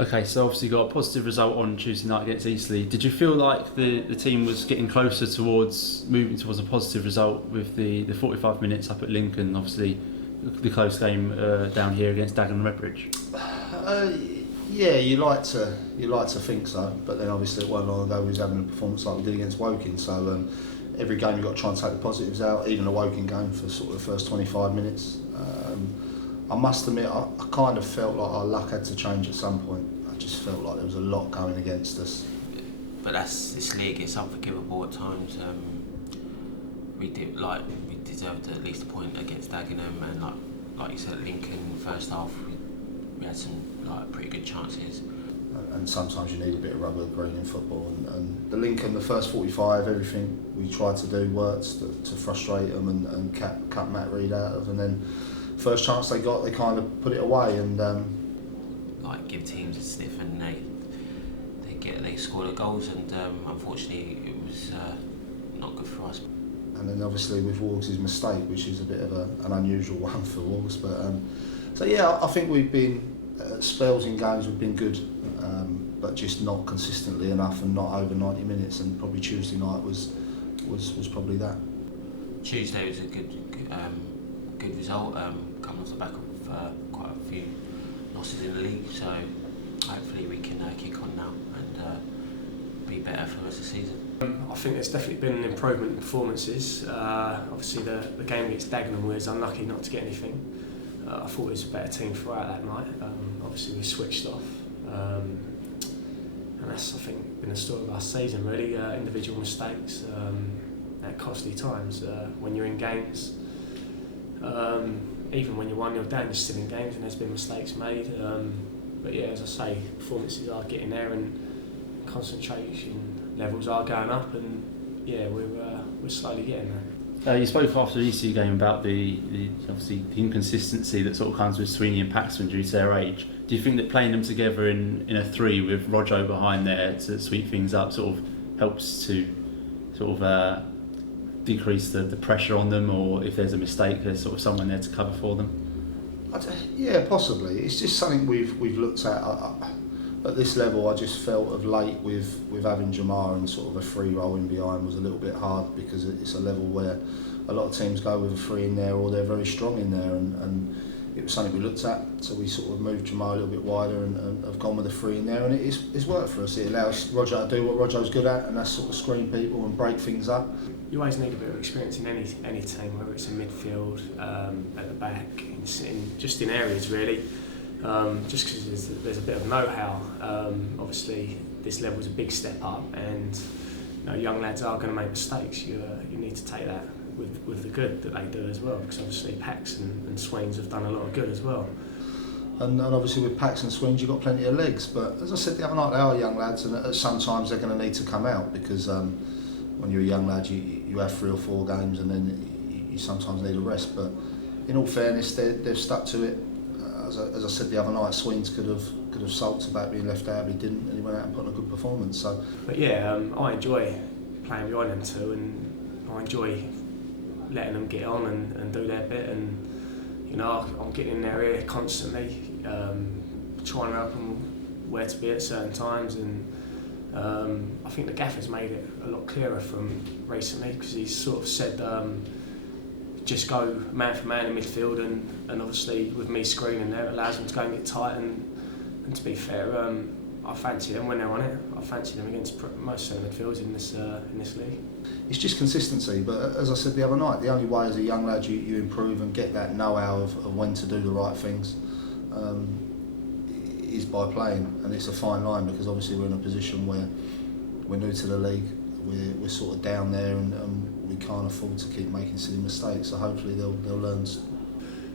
Okay, so obviously got a positive result on Tuesday night against Eastleigh. Did you feel like the team was getting closer towards moving towards a positive result with the 45 minutes up at Lincoln, obviously the close game down here against Dagenham and Redbridge? Uh, yeah, you like to think so, but then obviously it wasn't long ago we was having a performance like we did against Woking. So every game you've got to try and take the positives out, even a Woking game for sort of the first 25 minutes. I must admit, I kind of felt like our luck had to change at some point. I just felt like there was a lot going against us. But that's this league. It's unforgivable at times. We deserved at least a point against Dagenham, and like you said, Lincoln first half we had some pretty good chances. And sometimes you need a bit of rubber green in football. And the Lincoln, the first 45, everything we tried to do worked to frustrate them and cut Matt Reed out of. And then first chance they got, they kind of put it away and give teams a sniff, and they scored the goals, and unfortunately it was not good for us. And then obviously with Wargs' mistake, which is a bit of an unusual one for Wargs, but so yeah, I think we've been spells in games we've been good, but just not consistently enough and not over 90 minutes. And probably Tuesday night was probably that. Tuesday was a good result, coming off the back of quite a few losses in the league. So hopefully we can kick on now and be better for the rest of the season. I think there's definitely been an improvement in performances. Obviously the game against Dagenham was unlucky not to get anything. I thought it was a better team throughout that night. Obviously we switched off. And that's, I think, been the story of our season really. Individual mistakes at costly times when you're in games. Even when you're 1-0 down, you're still in games and there's been mistakes made. But yeah, as I say, performances are getting there and concentration levels are going up, and yeah, we're slowly getting there. You spoke after the ECU game about the obviously the inconsistency that sort of comes with Sweeney and Paxman due to their age. Do you think that playing them together in a three with Rojo behind there to sweep things up sort of helps to sort of decrease the pressure on them, or if there's a mistake, there's sort of someone there to cover for them? Yeah, possibly. It's just something we've looked at. At this level, I just felt of late with having Jamar and sort of a free roll in behind was a little bit hard, because it's a level where a lot of teams go with a free in there or they're very strong in there, and it was something we looked at. So we sort of moved Jamar a little bit wider and have gone with a free in there, and it's worked for us. It allows Roger to do what Roger's good at, and that's sort of screen people and break things up. You always need a bit of experience in any team, whether it's in midfield, at the back, just in areas really. Just because there's a bit of know-how. Obviously, this level is a big step up, and young lads are going to make mistakes. You need to take that with the good that they do as well, because obviously Pax and Swains have done a lot of good as well. And obviously with Pax and Swings you've got plenty of legs, but as I said the other night, they are young lads, and sometimes they're going to need to come out, because when you're a young lad you have 3 or 4 games and then you sometimes need a rest. But in all fairness, they've stuck to it. As I said the other night, Swings could have sulked about being left out, but he didn't, and he went out and put on a good performance. So, but yeah, I enjoy playing behind them too, and I enjoy letting them get on and do their bit. And I'm getting in their ear constantly, trying to help them where to be at certain times. And I think the gaffer's made it a lot clearer from recently, because he's sort of said, just go man for man in midfield, and obviously with me screening there, it allows them to go and get tight. And to be fair, I fancy them when they're on it. I fancy them against most centre midfields in this league. it's just consistency. But as I said the other night, the only way as a young lad you improve and get that know-how of when to do the right things is by playing. And it's a fine line, because obviously we're in a position where we're new to the league. We're sort of down there, and we can't afford to keep making silly mistakes. So hopefully they'll learn.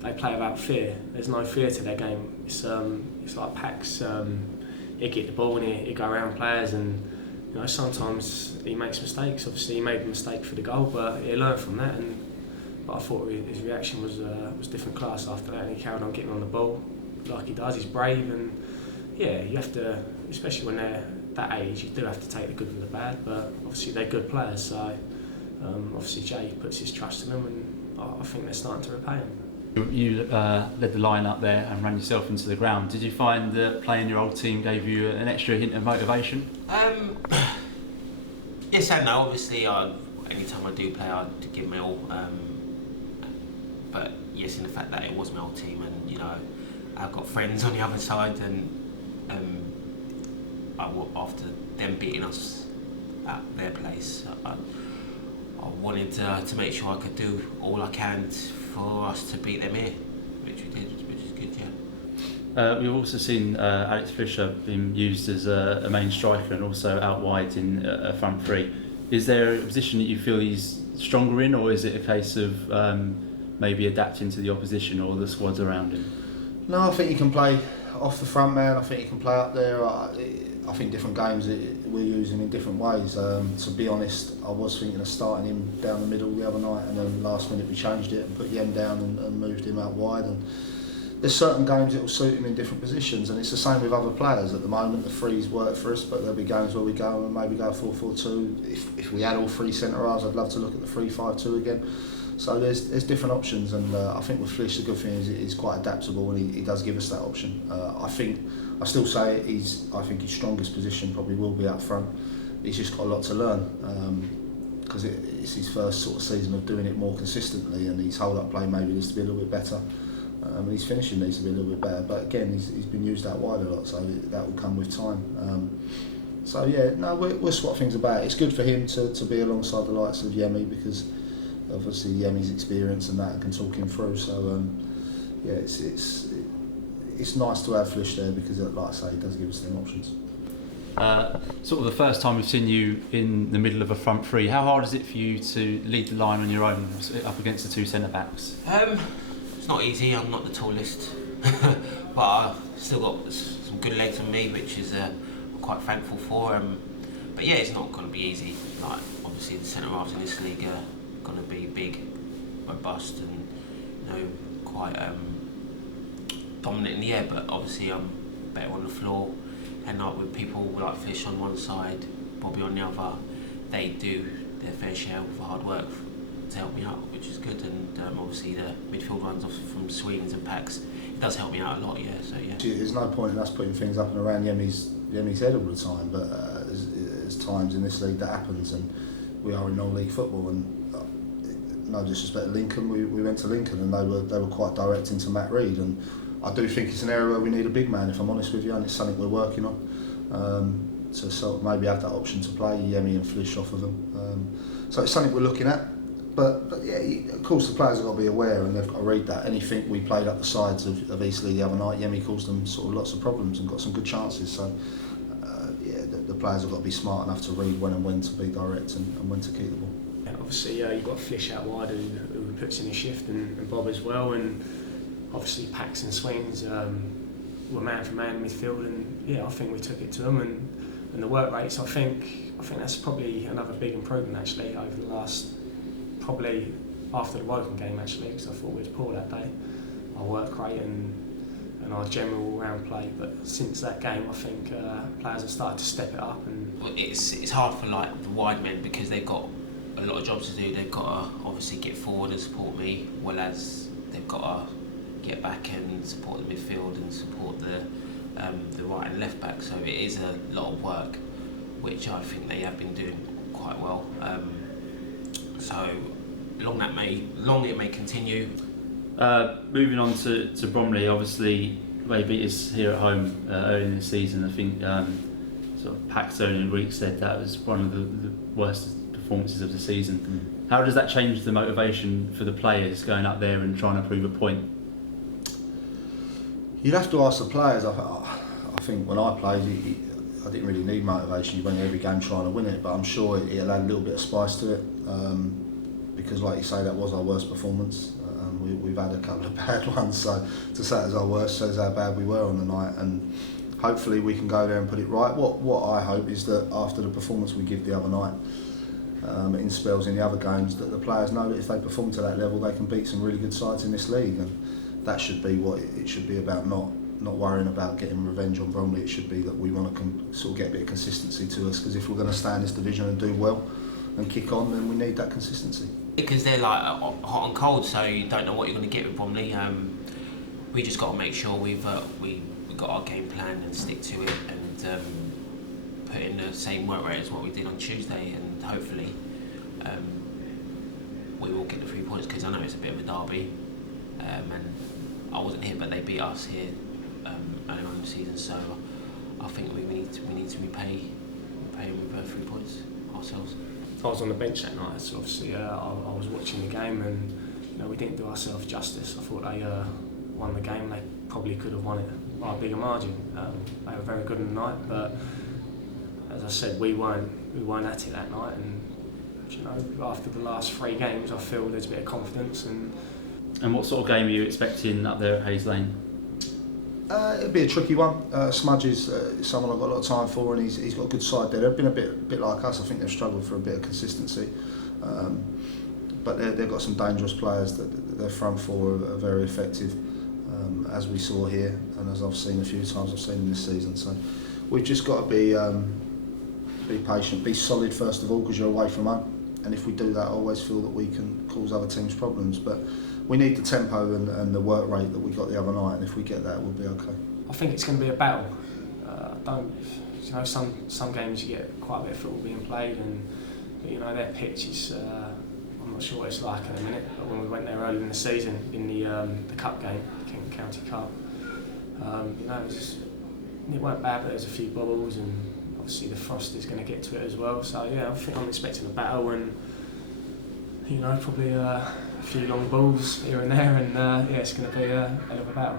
They play without fear. There's no fear to their game. It's like Pax. He'll get the ball and he'll go around players, and sometimes he makes mistakes. Obviously he made a mistake for the goal, but he'll learn from that. But I thought his reaction was different class after that, and he carried on getting on the ball like he does. He's brave, and yeah, you have to, especially when they're that age, you do have to take the good with the bad. But obviously they're good players, so obviously Jay puts his trust in them, and I think they're starting to repay him. You led the line up there and ran yourself into the ground. Did you find that playing your old team gave you an extra hint of motivation? Yes and no. Obviously, anytime I do play, I do give my all. But yes, in the fact that it was my old team, and you know, I've got friends on the other side, and after them beating us at their place, I wanted to make sure I could do all I can for us to beat them here, which we did, which is good, yeah. We've also seen Alex Fisher being used as a main striker and also out wide in a front three. Is there a position that you feel he's stronger in, or is it a case of maybe adapting to the opposition or the squads around him? No, I think he can play off the front man. I think he can play up there. I think different games we're using in different ways. To be honest, I was thinking of starting him down the middle the other night, and then last minute we changed it and put Yem down and moved him out wide. And there's certain games that will suit him in different positions, and it's the same with other players. At the moment, the threes work for us, but there'll be games where we go and maybe go 4-4-2. If we had all three centre halves, I'd love to look at the 3-5-2 again. So there's different options, and I think with Flish the good thing is he's quite adaptable, and he does give us that option. I still say I think his strongest position probably will be up front. He's just got a lot to learn because it's his first sort of season of doing it more consistently, and his hold up play maybe needs to be a little bit better. His finishing needs to be a little bit better, but again he's been used out wide a lot, so that will come with time. So yeah, no, we'll swap things about. It's good for him to be alongside the likes of Yemi, because obviously Yemi's experience and that and can talk him through. So yeah, it's nice to have Flish there because, like I say, it does give us them options. Sort of the first time we've seen you in the middle of a front three, how hard is it for you to lead the line on your own up against the two centre backs? It's not easy. I'm not the tallest, but I've still got some good legs on me, which is I'm quite thankful for. But yeah, it's not going to be easy. Like obviously the centre halves in this league are going to be big, robust, and you know quite dominant in the air. But obviously I'm better on the floor, and like with people like Fish on one side, Bobby on the other, they do their fair share of hard work to help me out, which is good. And obviously the midfield runs off from Sweens and Packs, it does help me out a lot. Yeah, so yeah. There's no point in us putting things up and around Yemi's head all the time, but there's times in this league that happens, and we are in non-league football. And no disrespect to Lincoln, we went to Lincoln and they were quite direct into Matt Reed, and I do think it's an area where we need a big man, if I'm honest with you, and it's something we're working on. To sort of maybe have that option to play Yemi and Flish off of them. So it's something we're looking at. But yeah, of course the players have got to be aware, and they've got to read that. Anything we played up the sides of Eastleigh the other night, Yemi caused them sort of lots of problems and got some good chances. So yeah, the players have got to be smart enough to read when to be direct and when to keep the ball. Yeah, obviously you've got Flish out wide who puts in a shift, and Bob as well, and obviously Pax and Sweens were man for man in midfield, and yeah, I think we took it to them, and the work rates, I think that's probably another big improvement actually over the last, probably after the Woking game actually, because I thought we was poor that day, our work rate and our general round play. But since that game, I think players have started to step it up. And it's hard for like the wide men because they've got a lot of jobs to do. They've got to obviously get forward and support me, well as they've got to get back and support the midfield and support the right and left back. So it is a lot of work, which I think they have been doing quite well. So long it may continue. Moving on to Bromley, obviously they beat us here at home early in the season. I think sort of Paxton and Reek said that was one of the worst performances of the season. How does that change the motivation for the players going up there and trying to prove a point? You'd have to ask the players. I think when I played, I didn't really need motivation. You went every game trying to win it, but I'm sure it'll add a little bit of spice to it because, like you say, that was our worst performance. We've had a couple of bad ones, so to say it as our worst shows how bad we were on the night, and hopefully we can go there and put it right. What I hope is that after the performance we give the other night, in spells in the other games, that the players know that if they perform to that level, they can beat some really good sides in this league, and that should be what it should be about. Not worrying about getting revenge on Bromley. It should be that we want to sort of get a bit of consistency to us, because if we're going to stay in this division and do well and kick on, then we need that consistency. because they're like hot and cold, so you don't know what you're going to get with Bromley. We just got to make sure we got our game plan and stick to it, and put in the same work rate as what we did on Tuesday, and hopefully we will get the 3 points, because I know it's a bit of a derby, and I wasn't here, but they beat us here earlier on in the season, so I think we need to repay with 3 points ourselves. I was on the bench that night, so obviously I was watching the game, and we didn't do ourselves justice. I thought they won the game. They probably could have won it by a bigger margin. They were very good in the night, but as I said, we weren't at it that night. And after the last 3 games, I feel there's a bit of confidence. And what sort of game are you expecting up there at Hayes Lane? It'll be a tricky one. Smudge is someone I've got a lot of time for, and he's got a good side there. They've been a bit like us. I think they've struggled for a bit of consistency, but they've got some dangerous players that their front four are very effective, as we saw here, and as I've seen a few times. I've seen them this season. So we've just got to be patient, be solid first of all, because you're away from home, and if we do that, I always feel that we can cause other teams problems. But we need the tempo and the work rate that we got the other night, and if we get that, we'll be okay. I think it's going to be a battle. Some games you get quite a bit of football being played, and their pitch is. I'm not sure what it's like in a minute, but when we went there early in the season in the cup game, the King County Cup, it weren't bad, but there's a few bubbles, and obviously the frost is going to get to it as well. So yeah, I think I'm expecting a battle, and probably a few long balls here and there, and it's going to be a hell of a battle.